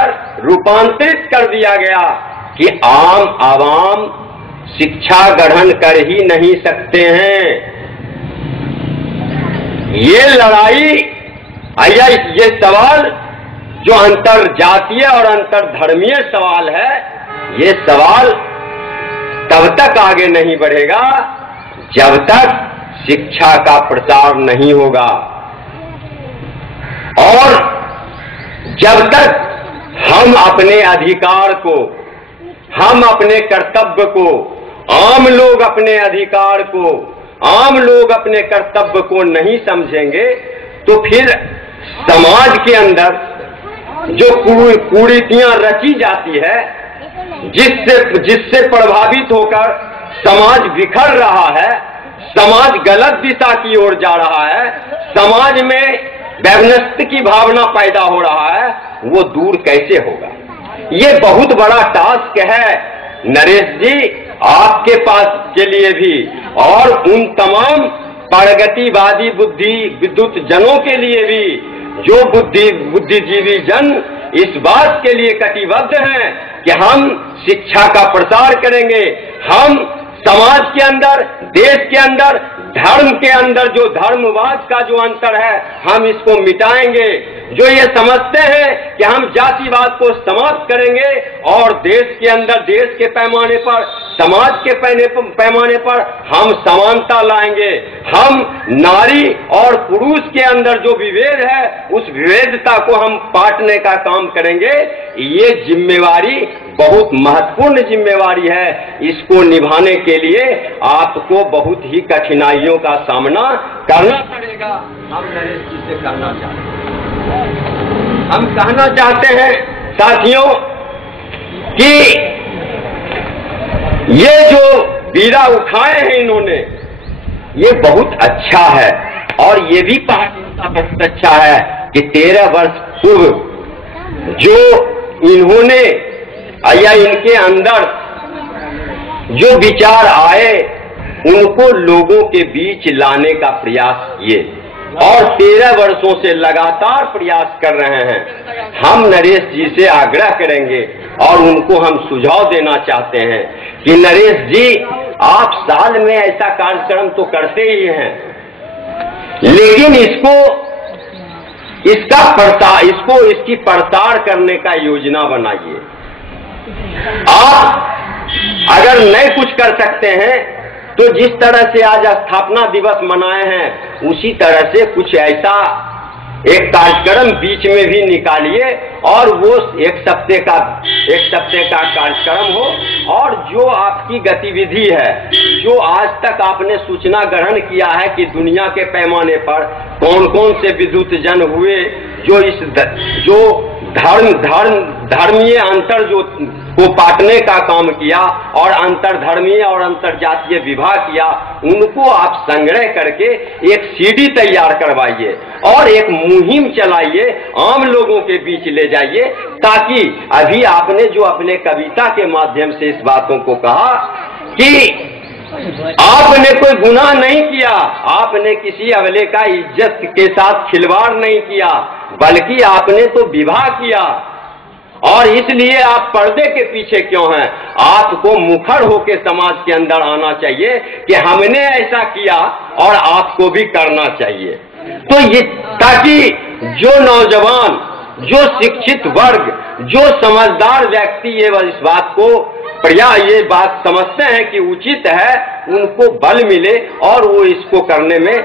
रूपांतरित कर दिया गया कि आम आवाम शिक्षा ग्रहण कर ही नहीं सकते हैं। ये लड़ाई या ये सवाल जो अंतरजातीय और अंतरधर्मीय सवाल है, ये सवाल तब तक आगे नहीं बढ़ेगा जब तक शिक्षा का प्रचार नहीं होगा और जब तक हम अपने अधिकार को, हम अपने कर्तव्य को, आम लोग अपने अधिकार को, आम लोग अपने कर्तव्य को नहीं समझेंगे तो फिर समाज के अंदर जो कुरीतियां रची जाती है, जिससे प्रभावित होकर समाज बिखर रहा है, समाज गलत दिशा की ओर जा रहा है, समाज में वैमनस्य की भावना पैदा हो रहा है, वो दूर कैसे होगा? ये बहुत बड़ा टास्क है नरेश जी, आपके पास के लिए भी और उन तमाम प्रगतिवादी बुद्धि विद्युत जनों के लिए भी जो बुद्धिजीवी जन इस बात के लिए कटिबद्ध हैं कि हम शिक्षा का प्रसार करेंगे, हम समाज के अंदर, देश के अंदर, धर्म के अंदर जो धर्मवाद का जो अंतर है हम इसको मिटाएंगे। जो ये समझते हैं कि हम जातिवाद को समाप्त करेंगे और देश के अंदर, देश के पैमाने पर, समाज के पैमाने पर हम समानता लाएंगे, हम नारी और पुरुष के अंदर जो विभेद है उस विभेदता को हम पाटने का काम करेंगे। ये जिम्मेवारी बहुत महत्वपूर्ण जिम्मेवारी है। इसको निभाने के लिए आपको बहुत ही कठिनाइयों का सामना करना पड़ेगा। हम नरेश जी से कहना चाहते हैं, हम कहना चाहते हैं साथियों कि ये जो बीड़ा उठाए हैं इन्होंने, ये बहुत अच्छा है और ये भी पार्टी बहुत अच्छा है कि 13 वर्ष पूर्व जो इन्होंने या इनके अंदर जो विचार आए उनको लोगों के बीच लाने का प्रयास किए और 13 वर्षों से लगातार प्रयास कर रहे हैं। हम नरेश जी से आग्रह करेंगे और उनको हम सुझाव देना चाहते हैं कि नरेश जी, आप साल में ऐसा कार्यक्रम तो करते ही हैं, लेकिन इसकी प्रसार करने का योजना बनाइए। आप अगर नहीं कुछ कर सकते हैं तो जिस तरह से आज स्थापना दिवस मनाए हैं उसी तरह से कुछ ऐसा एक कार्यक्रम बीच में भी निकालिए और वो एक सप्ताह का कार्यक्रम हो और जो आपकी गतिविधि है, जो आज तक आपने सूचना ग्रहण किया है कि दुनिया के पैमाने पर कौन कौन से विद्युत जन हुए जो धर्मीय अंतर जो को पाटने का काम किया और अंतरधर्मीय और अंतरजातीय विवाह किया, उनको आप संग्रह करके एक सीडी तैयार करवाइए और एक मुहिम चलाइए, आम लोगों के बीच ले जाइए, ताकि अभी आपने जो अपने कविता के माध्यम से इस बातों को कहा कि आपने कोई गुनाह नहीं किया, आपने किसी अबले का इज्जत के साथ खिलवाड़ नहीं किया, बल्कि आपने तो विवाह किया और इसलिए आप पर्दे के पीछे क्यों हैं? आपको मुखर होकर समाज के अंदर आना चाहिए कि हमने ऐसा किया और आपको भी करना चाहिए। तो ये ताकि जो नौजवान, जो शिक्षित वर्ग, जो समझदार व्यक्ति इस बात को ये बात समझते हैं कि उचित है, उनको बल मिले और वो इसको करने में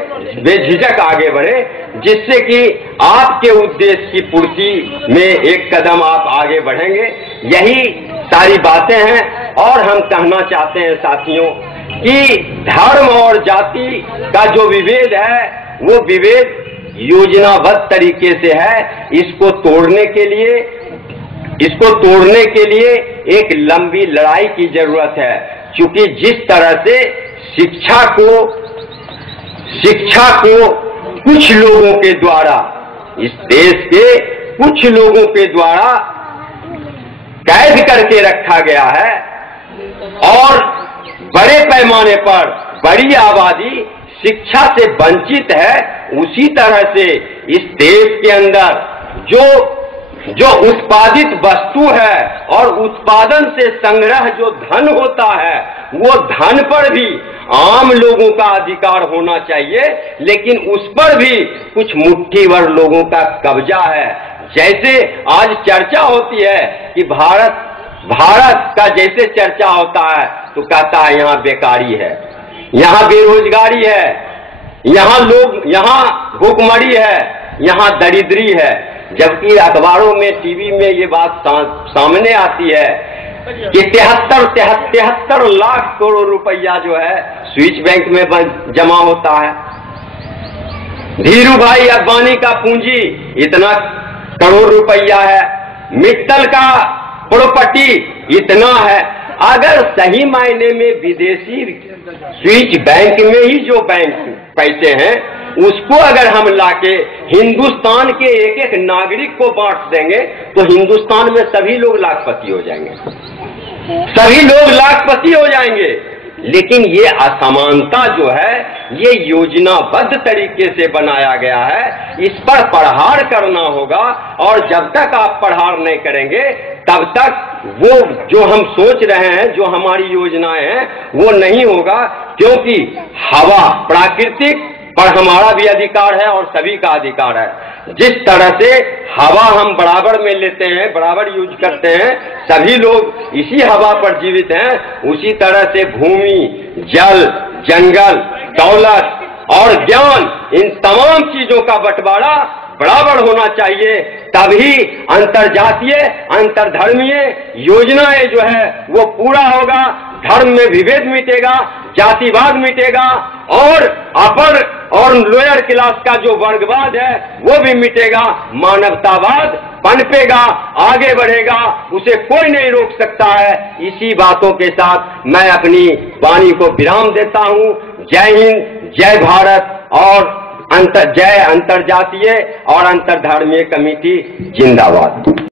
बेझिझक आगे बढ़े, जिससे कि आपके उद्देश्य की पूर्ति में एक कदम आप आगे बढ़ेंगे। यही सारी बातें हैं और हम कहना चाहते हैं साथियों कि धर्म और जाति का जो विभेद है वो विभेद योजनाबद्ध तरीके से है। इसको तोड़ने के लिए एक लंबी लड़ाई की जरूरत है, क्योंकि जिस तरह से शिक्षा को कुछ लोगों के द्वारा, इस देश के कुछ लोगों के द्वारा कैद करके रखा गया है और बड़े पैमाने पर बड़ी आबादी शिक्षा से वंचित है, उसी तरह से इस देश के अंदर जो जो उत्पादित वस्तु है और उत्पादन से संग्रह जो धन होता है, वो धन पर भी आम लोगों का अधिकार होना चाहिए, लेकिन उस पर भी कुछ मुट्ठी भर लोगों का कब्जा है। जैसे आज चर्चा होती है कि भारत का जैसे चर्चा होता है तो कहता है यहाँ बेकारी है, यहाँ बेरोजगारी है, यहाँ भूखमरी है, यहाँ दरिद्री है, जबकि अखबारों में, टीवी में ये बात सामने आती है कि 73 लाख करोड़ रुपया जो है स्विस बैंक में जमा होता है। धीरू भाई अंबानी का पूंजी इतना करोड़ रुपया है, मित्तल का प्रॉपर्टी इतना है। अगर सही मायने में विदेशी स्विस बैंक में ही जो बैंक पैसे हैं, उसको अगर हम लाके हिंदुस्तान के एक एक नागरिक को बांट देंगे तो हिंदुस्तान में सभी लोग लाखपति हो जाएंगे, सभी लोग लाखपति हो जाएंगे। लेकिन ये असमानता जो है, ये योजनाबद्ध तरीके से बनाया गया है, इस पर प्रहार करना होगा। और जब तक आप प्रहार नहीं करेंगे तब तक वो जो हम सोच रहे हैं, जो हमारी योजनाएं हैं, वो नहीं होगा। क्योंकि हवा प्राकृतिक पर हमारा भी अधिकार है और सभी का अधिकार है। जिस तरह से हवा हम बराबर में लेते हैं, बराबर यूज करते हैं, सभी लोग इसी हवा पर जीवित हैं, उसी तरह से भूमि, जल, जंगल, दौलत और ज्ञान, इन तमाम चीजों का बंटवारा बराबर होना चाहिए। तभी अंतरजातीय, अंतरधर्मीय योजनाएं जो है वो पूरा होगा, धर्म में विभेद मिटेगा, जातिवाद मिटेगा और अपर और लोअर क्लास का जो वर्गवाद है वो भी मिटेगा। मानवतावाद पनपेगा, आगे बढ़ेगा, उसे कोई नहीं रोक सकता है। इसी बातों के साथ मैं अपनी वाणी को विराम देता हूं। जय हिंद, जय भारत और जय अंतरजातीय और अंतरधर्मीय कमेटी जिंदाबाद।